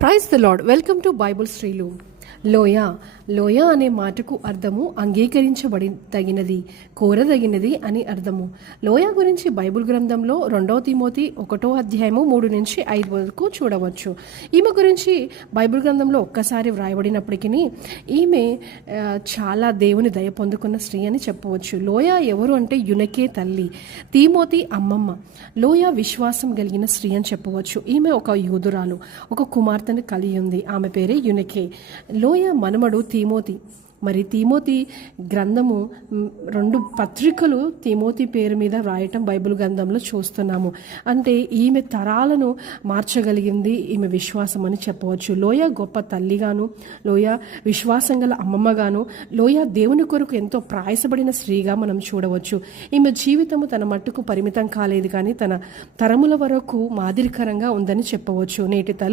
Praise the lord. Welcome to bible శ్రీలు. లోయ లోయ అనే మాటకు అర్థము అంగీకరించబడి తగినది, కోరదగినది అని అర్థము. లోయ గురించి బైబుల్ గ్రంథంలో 2 తిమోతి 1 అధ్యాయము 3 నుంచి 5 వరకు చూడవచ్చు. ఈమె గురించి బైబుల్ గ్రంథంలో ఒక్కసారి వ్రాయబడినప్పటికీ ఈమె చాలా దేవుని దయ పొందుకున్న స్త్రీ అని చెప్పవచ్చు. లోయ ఎవరు అంటే యునకే తల్లి, తిమోతి అమ్మమ్మ. లోయ విశ్వాసం కలిగిన స్త్రీ అని చెప్పవచ్చు. ఈమె ఒక యూదురాలు, ఒక కుమార్తెను కలిగి ఉంది. ఆమె పేరే యునకే. లోయ మనమడు తిమోతి. మరి తిమోతి గ్రంథము 2 పత్రికలు తిమోతి పేరు మీద రాయటం బైబిల్ గ్రంథంలో చూస్తున్నాము. అంటే ఈమె తరాలను మార్చగలిగింది ఈమె విశ్వాసం అని చెప్పవచ్చు. లోయ గొప్ప తల్లిగాను, లోయ విశ్వాసం గల అమ్మమ్మగాను, లోయ దేవుని కొరకు ఎంతో ప్రయాసపడిన స్త్రీగా మనం చూడవచ్చు. ఈమె జీవితము తన మట్టుకు పరిమితం కాలేదు, కానీ తన తరముల వరకు మాదిరికరంగా ఉందని చెప్పవచ్చు. నేటి తల్లి